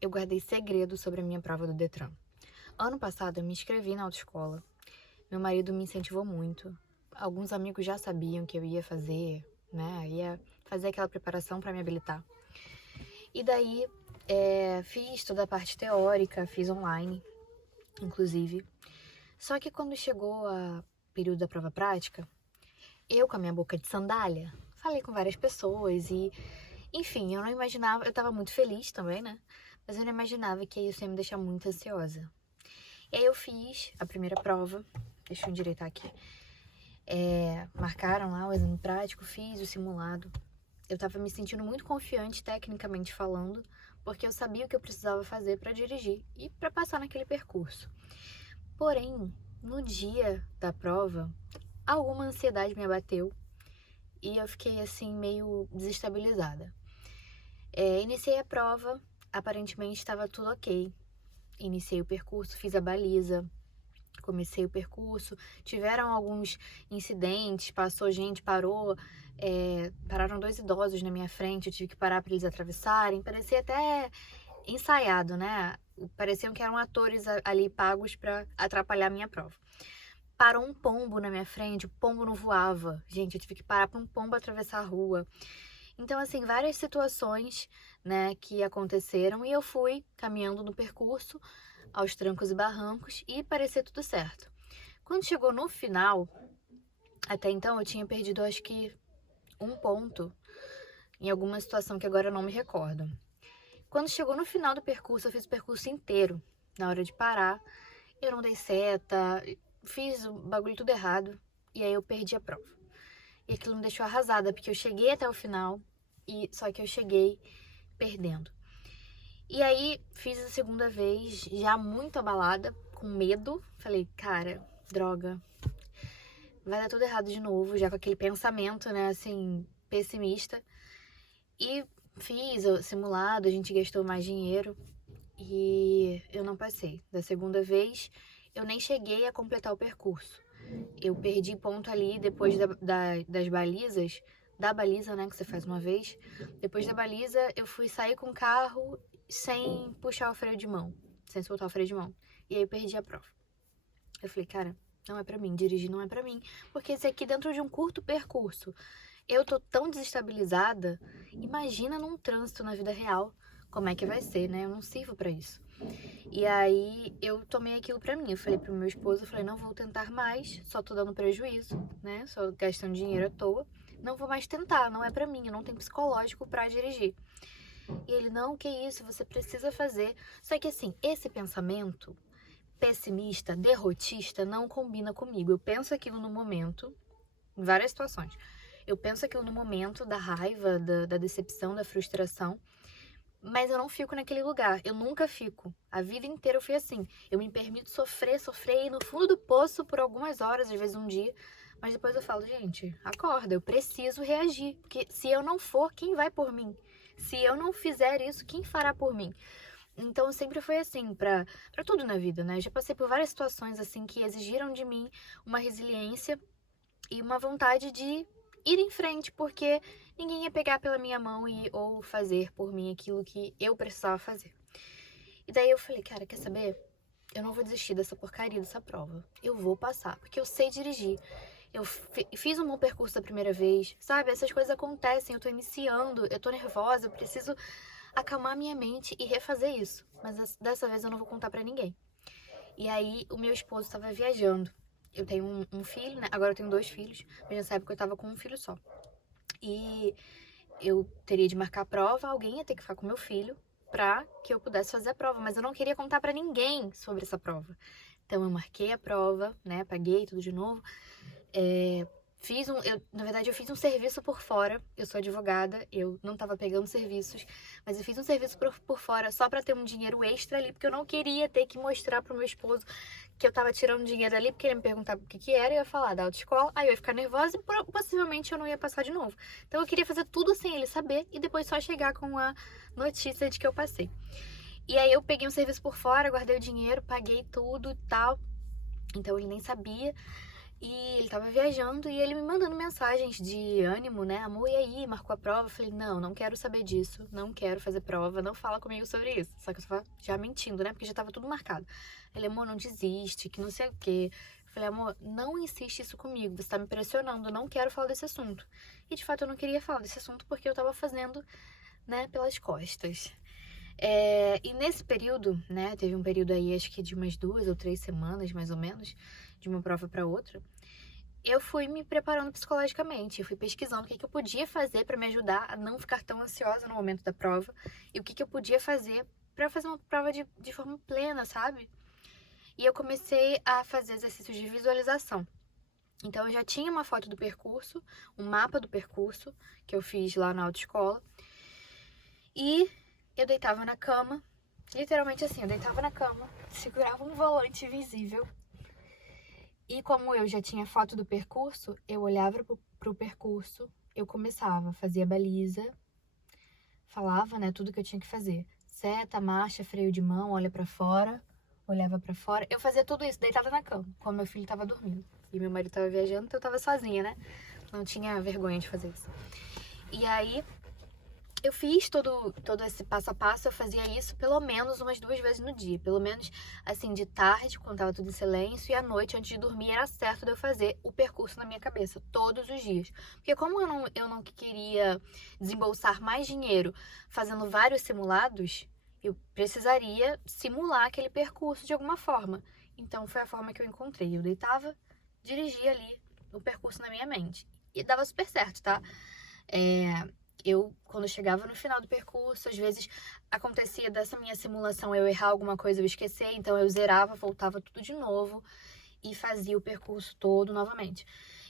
eu guardei segredo sobre a minha prova do Detran. Ano passado eu me inscrevi na autoescola. Meu marido me incentivou muito. Alguns amigos já sabiam que eu ia fazer, né? Ia fazer aquela preparação para me habilitar. E daí fiz toda a parte teórica, fiz online, inclusive. Só que quando chegou o período da prova prática, eu com a minha boca de sandália, falei com várias pessoas e, enfim, eu não imaginava, eu tava muito feliz também, né? Mas eu não imaginava que isso ia me deixar muito ansiosa. E aí eu fiz a primeira prova, deixa eu endireitar aqui. Marcaram lá o exame prático, fiz o simulado. Eu tava me sentindo muito confiante tecnicamente falando, porque eu sabia o que eu precisava fazer para dirigir e para passar naquele percurso. Porém, no dia da prova, alguma ansiedade me abateu e eu fiquei assim meio desestabilizada. Iniciei a prova, aparentemente estava tudo ok. Iniciei o percurso, fiz a baliza, comecei o percurso, tiveram alguns incidentes, passou gente, pararam 2 idosos na minha frente, eu tive que parar para eles atravessarem, parecia até ensaiado, né? Pareciam que eram atores ali pagos para atrapalhar a minha prova. Parou um pombo na minha frente, o pombo não voava. Gente, eu tive que parar para um pombo atravessar a rua. Então, assim, várias situações, né, que aconteceram e eu fui caminhando no percurso, aos trancos e barrancos, e parecia tudo certo. Quando chegou no final, até então eu tinha perdido, acho que, 1 ponto em alguma situação que agora eu não me recordo. Quando chegou no final do percurso, eu fiz o percurso inteiro. Na hora de parar, eu não dei seta, fiz o bagulho tudo errado, e aí eu perdi a prova. E aquilo me deixou arrasada, porque eu cheguei até o final, só que eu cheguei perdendo. E aí, fiz a segunda vez, já muito abalada, com medo. Falei, cara, droga, vai dar tudo errado de novo, já com aquele pensamento, né, assim, pessimista. E fiz o simulado, a gente gastou mais dinheiro e eu não passei. Da segunda vez, eu nem cheguei a completar o percurso. Eu perdi ponto ali depois das balizas, da baliza, né, que você faz uma vez. Depois da baliza, eu fui sair com o carro sem puxar o freio de mão, sem soltar o freio de mão. E aí eu perdi a prova. Eu falei, cara, não é pra mim, dirigir não é pra mim. Porque se aqui dentro de um curto percurso eu tô tão desestabilizada, imagina num trânsito na vida real, como é que vai ser, né? Eu não sirvo pra isso. E aí eu tomei aquilo pra mim. Eu falei pro meu esposo, eu falei, não vou tentar mais, só tô dando prejuízo, né? Só gastando dinheiro à toa. Não vou mais tentar, não é pra mim, eu não tenho psicológico pra dirigir. E ele, não, que isso, você precisa fazer. Só que assim, esse pensamento pessimista, derrotista, não combina comigo. Eu penso aquilo no momento, em várias situações. Eu penso aquilo no momento da raiva, da decepção, da frustração, mas eu não fico naquele lugar. Eu nunca fico. A vida inteira eu fui assim. Eu me permito sofrer, sofrer, ir no fundo do poço por algumas horas, às vezes um dia. Mas depois eu falo, gente, acorda, eu preciso reagir. Porque se eu não for, quem vai por mim? Se eu não fizer isso, quem fará por mim? Então sempre foi assim, pra tudo na vida, né? Eu já passei por várias situações assim que exigiram de mim uma resiliência e uma vontade de ir em frente, porque ninguém ia pegar pela minha mão ou fazer por mim aquilo que eu precisava fazer. E daí eu falei, cara, quer saber? Eu não vou desistir dessa porcaria dessa prova. Eu vou passar, porque eu sei dirigir. Eu fiz um bom percurso da primeira vez, sabe? Essas coisas acontecem, eu tô iniciando, eu tô nervosa, eu preciso acalmar minha mente e refazer isso. Mas dessa vez eu não vou contar pra ninguém. E aí o meu esposo estava viajando. Eu tenho um filho, né? Agora eu tenho 2 filhos, mas nessa época eu tava com um filho só. E eu teria de marcar a prova, alguém ia ter que ficar com meu filho pra que eu pudesse fazer a prova, mas eu não queria contar pra ninguém sobre essa prova. Então eu marquei a prova, né? Paguei tudo de novo. Na verdade, eu fiz um serviço por fora. Eu sou advogada, eu não tava pegando serviços, mas eu fiz um serviço por fora só pra ter um dinheiro extra ali, porque eu não queria ter que mostrar pro meu esposo que eu tava tirando dinheiro ali, porque ele ia me perguntava o que que era, eu ia falar da autoescola, aí eu ia ficar nervosa e possivelmente eu não ia passar de novo. Então eu queria fazer tudo sem ele saber e depois só chegar com a notícia de que eu passei. E aí eu peguei um serviço por fora, guardei o dinheiro, paguei tudo e tal. Então ele nem sabia. E ele tava viajando e ele me mandando mensagens de ânimo, né? Amor, e aí? Marcou a prova? Eu falei, não quero saber disso. Não quero fazer prova. Não fala comigo sobre isso. Só que eu tava já mentindo, né? Porque já tava tudo marcado. Ele, amor, não desiste, que não sei o quê. Eu falei, amor, não insiste isso comigo. Você tá me pressionando. Eu não quero falar desse assunto. E, de fato, eu não queria falar desse assunto porque eu tava fazendo, né, pelas costas. E nesse período, né? Teve um período aí, acho que de umas 2 ou 3 semanas, mais ou menos, de uma prova para outra, eu fui me preparando psicologicamente, eu fui pesquisando o que eu podia fazer para me ajudar a não ficar tão ansiosa no momento da prova e o que eu podia fazer para fazer uma prova de forma plena, sabe? E eu comecei a fazer exercícios de visualização. Então eu já tinha uma foto do percurso, um mapa do percurso que eu fiz lá na autoescola. E eu deitava na cama, literalmente assim, eu deitava na cama, segurava um volante invisível. E como eu já tinha foto do percurso, eu olhava pro percurso, eu começava, fazia baliza, falava, né, tudo que eu tinha que fazer. Seta, marcha, freio de mão, olha pra fora, olhava pra fora. Eu fazia tudo isso, deitada na cama, quando meu filho tava dormindo. E meu marido tava viajando, então eu tava sozinha, né? Não tinha vergonha de fazer isso. E aí, eu fiz todo esse passo a passo, eu fazia isso pelo menos umas 2 vezes no dia. Pelo menos, assim, de tarde, quando tava tudo em silêncio, e à noite, antes de dormir, era certo de eu fazer o percurso na minha cabeça, todos os dias. Porque como eu não queria desembolsar mais dinheiro fazendo vários simulados, eu precisaria simular aquele percurso de alguma forma. Então, foi a forma que eu encontrei. Eu deitava, dirigia ali o percurso na minha mente. E dava super certo, tá? Quando eu chegava no final do percurso, às vezes acontecia dessa minha simulação eu errar alguma coisa, eu esquecer, então eu zerava, voltava tudo de novo e fazia o percurso todo novamente.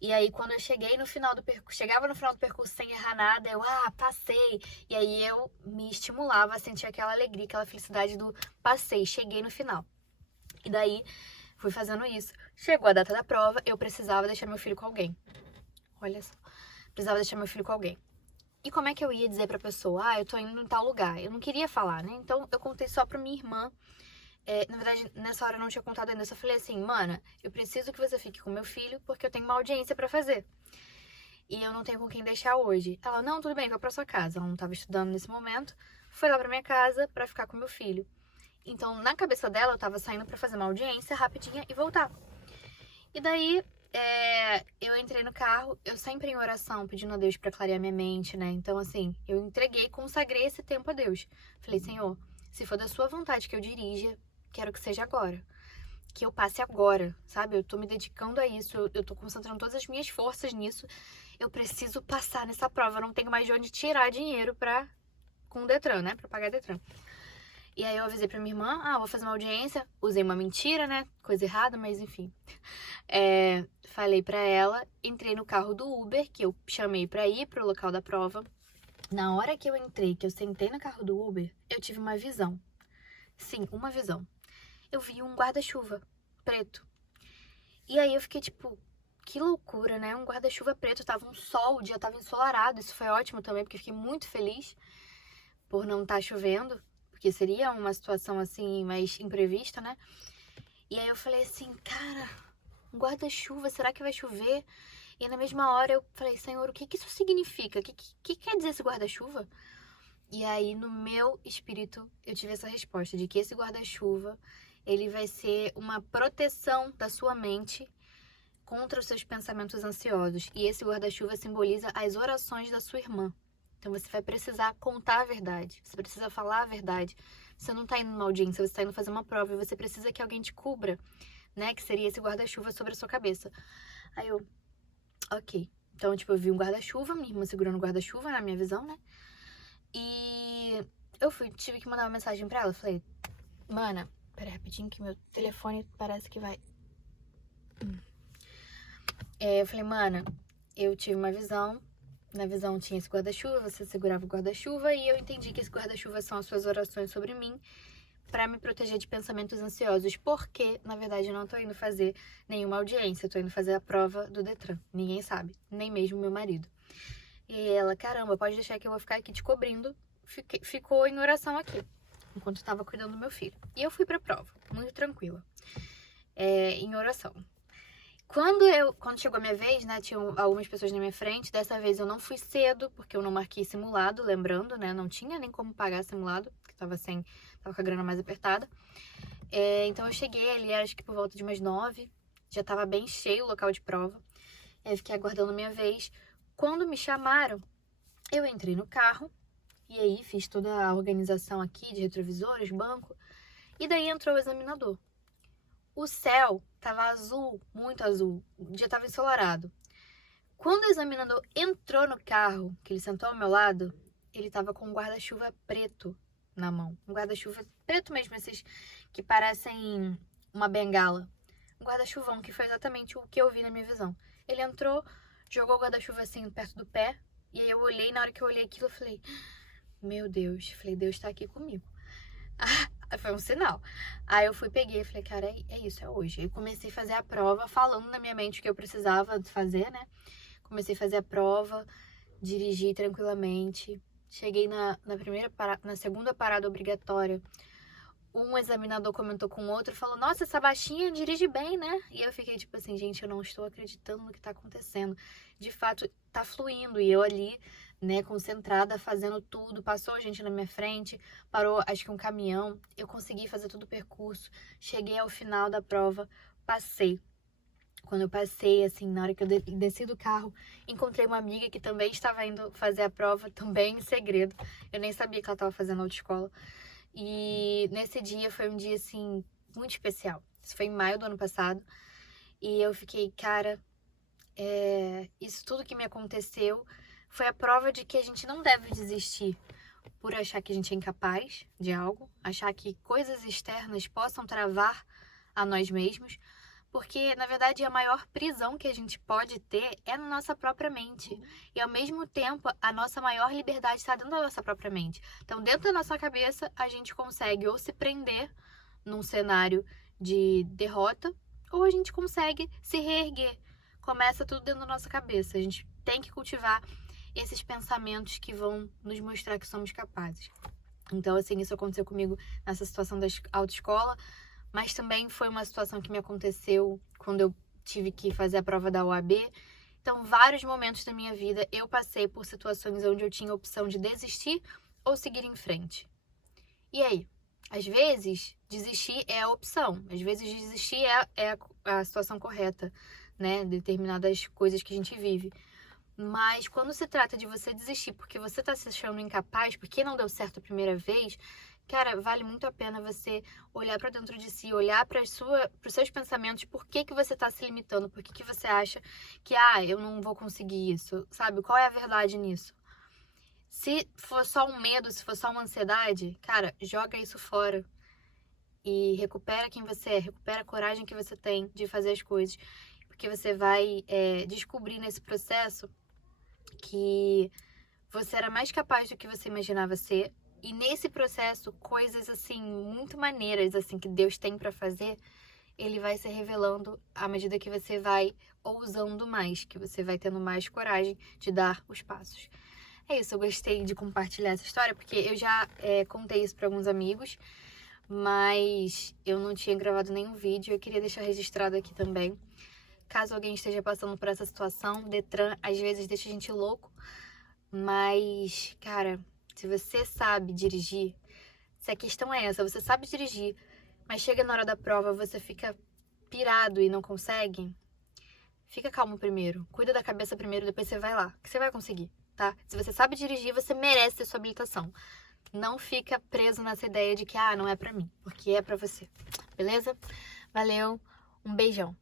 E aí, quando eu cheguei no final do percurso, chegava no final do percurso sem errar nada, eu, passei. E aí eu me estimulava a sentir aquela alegria, aquela felicidade do passei, cheguei no final. E daí, fui fazendo isso. Chegou a data da prova, eu precisava deixar meu filho com alguém. Olha só, precisava deixar meu filho com alguém. E como é que eu ia dizer pra pessoa, eu tô indo em tal lugar? Eu não queria falar, né? Então eu contei só pra minha irmã. Na verdade, nessa hora eu não tinha contado ainda. Eu só falei assim, mana, eu preciso que você fique com meu filho porque eu tenho uma audiência pra fazer. E eu não tenho com quem deixar hoje. Ela, não, tudo bem, vou pra sua casa. Ela não tava estudando nesse momento. Foi lá pra minha casa pra ficar com meu filho. Então, na cabeça dela, eu tava saindo pra fazer uma audiência rapidinha e voltar. E daí, eu entrei no carro, eu sempre em oração, pedindo a Deus pra clarear minha mente, né? Então, assim, eu entreguei, consagrei esse tempo a Deus. Falei, Senhor, se for da sua vontade que eu dirija, quero que seja agora. Que eu passe agora, sabe? Eu tô me dedicando a isso, eu tô concentrando todas as minhas forças nisso. Eu preciso passar nessa prova, eu não tenho mais de onde tirar dinheiro com o Detran, né? Pra pagar Detran. E aí eu avisei pra minha irmã, vou fazer uma audiência. Usei uma mentira, né? Coisa errada, mas enfim. Falei pra ela, entrei no carro do Uber, que eu chamei pra ir pro local da prova. Na hora que eu entrei, que eu sentei no carro do Uber, eu tive uma visão. Sim, uma visão. Eu vi um guarda-chuva preto. E aí eu fiquei tipo, que loucura, né? Um guarda-chuva preto, tava um sol, o dia tava ensolarado. Isso foi ótimo também, porque eu fiquei muito feliz por não estar chovendo, porque seria uma situação assim mais imprevista, né? E aí eu falei assim, cara, um guarda-chuva, será que vai chover? E na mesma hora eu falei, Senhor, o que isso significa? O que quer dizer esse guarda-chuva? E aí no meu espírito eu tive essa resposta de que esse guarda-chuva, ele vai ser uma proteção da sua mente contra os seus pensamentos ansiosos. E esse guarda-chuva simboliza as orações da sua irmã. Então você vai precisar contar a verdade, você precisa falar a verdade. Você não tá indo numa audiência, você tá indo fazer uma prova e você precisa que alguém te cubra, né? Que seria esse guarda-chuva sobre a sua cabeça. Aí eu, ok. Então, tipo, eu vi um guarda-chuva, minha irmã segurando o guarda-chuva na minha visão, né? E eu tive que mandar uma mensagem pra ela. Eu falei, mana, pera aí rapidinho que meu telefone parece que vai... Eu falei, mana, eu tive uma visão. Na visão tinha esse guarda-chuva, você segurava o guarda-chuva e eu entendi que esse guarda-chuva são as suas orações sobre mim pra me proteger de pensamentos ansiosos, porque, na verdade, eu não tô indo fazer nenhuma audiência, eu tô indo fazer a prova do Detran. Ninguém sabe, nem mesmo meu marido. E ela, caramba, pode deixar que eu vou ficar aqui te cobrindo. Ficou em oração aqui, enquanto eu tava cuidando do meu filho. E eu fui pra prova, muito tranquila, em oração. Quando chegou a minha vez, né, tinham algumas pessoas na minha frente. Dessa vez eu não fui cedo, porque eu não marquei simulado, lembrando, né, não tinha nem como pagar simulado, porque tava com a grana mais apertada. Então eu cheguei ali, acho que por volta de umas 9, já tava bem cheio o local de prova. Eu fiquei aguardando a minha vez. Quando me chamaram, eu entrei no carro, e aí fiz toda a organização aqui de retrovisores, banco, e daí entrou o examinador. O céu tava azul, muito azul, o dia tava ensolarado. Quando o examinador entrou no carro, que ele sentou ao meu lado, ele tava com um guarda-chuva preto na mão. Um guarda-chuva preto mesmo, esses que parecem uma bengala. Um guarda-chuvão, que foi exatamente o que eu vi na minha visão. Ele entrou, jogou o guarda-chuva assim perto do pé, e aí eu olhei, na hora que eu olhei aquilo, eu falei, meu Deus, falei, Deus tá aqui comigo. Foi um sinal. Aí eu peguei e falei, cara, é isso, é hoje. Eu comecei a fazer a prova, falando na minha mente o que eu precisava fazer, né? Comecei a fazer a prova, dirigi tranquilamente. Cheguei na segunda parada obrigatória. Um examinador comentou com o outro, falou, nossa, essa baixinha dirige bem, né? E eu fiquei tipo assim, gente, eu não estou acreditando no que tá acontecendo. De fato, tá fluindo. E eu ali, né, concentrada, fazendo tudo. Passou gente na minha frente, parou, acho que um caminhão. Eu consegui fazer todo o percurso. Cheguei ao final da prova, passei. Quando eu passei, assim, na hora que eu desci do carro, encontrei uma amiga que também estava indo fazer a prova, também em segredo. Eu nem sabia que ela estava fazendo autoescola. E nesse dia foi um dia, assim, muito especial. Isso foi em maio do ano passado. E eu fiquei, cara, isso tudo que me aconteceu foi a prova de que a gente não deve desistir por achar que a gente é incapaz de algo, achar que coisas externas possam travar a nós mesmos. Porque, na verdade, a maior prisão que a gente pode ter é na nossa própria mente. E, ao mesmo tempo, a nossa maior liberdade está dentro da nossa própria mente. Então, dentro da nossa cabeça, a gente consegue ou se prender num cenário de derrota, ou a gente consegue se reerguer. Começa tudo dentro da nossa cabeça. A gente tem que cultivar esses pensamentos que vão nos mostrar que somos capazes. Então, assim, isso aconteceu comigo nessa situação da autoescola. Mas também foi uma situação que me aconteceu quando eu tive que fazer a prova da OAB. Então, vários momentos da minha vida eu passei por situações onde eu tinha a opção de desistir ou seguir em frente. E aí? Às vezes, desistir é a opção. Às vezes, desistir é a situação correta, né? Determinadas coisas que a gente vive. Mas quando se trata de você desistir porque você tá se achando incapaz, porque não deu certo a primeira vez, cara, vale muito a pena você olhar pra dentro de si, olhar pros seus pensamentos, por que você tá se limitando, por que você acha que, eu não vou conseguir isso, sabe? Qual é a verdade nisso? Se for só um medo, se for só uma ansiedade, cara, joga isso fora e recupera quem você é, recupera a coragem que você tem de fazer as coisas, porque você vai descobrir nesse processo que você era mais capaz do que você imaginava ser. E nesse processo, coisas assim, muito maneiras assim que Deus tem pra fazer, ele vai se revelando à medida que você vai ousando mais, que você vai tendo mais coragem de dar os passos. É isso, eu gostei de compartilhar essa história, porque eu já contei isso pra alguns amigos, mas eu não tinha gravado nenhum vídeo, eu queria deixar registrado aqui também. Caso alguém esteja passando por essa situação, Detran às vezes deixa a gente louco, mas, cara, se você sabe dirigir, se a questão é essa, você sabe dirigir, mas chega na hora da prova, você fica pirado e não consegue, fica calmo primeiro, cuida da cabeça primeiro, depois você vai lá, que você vai conseguir, tá? Se você sabe dirigir, você merece ter sua habilitação. Não fica preso nessa ideia de que, não é pra mim, porque é pra você, beleza? Valeu, um beijão.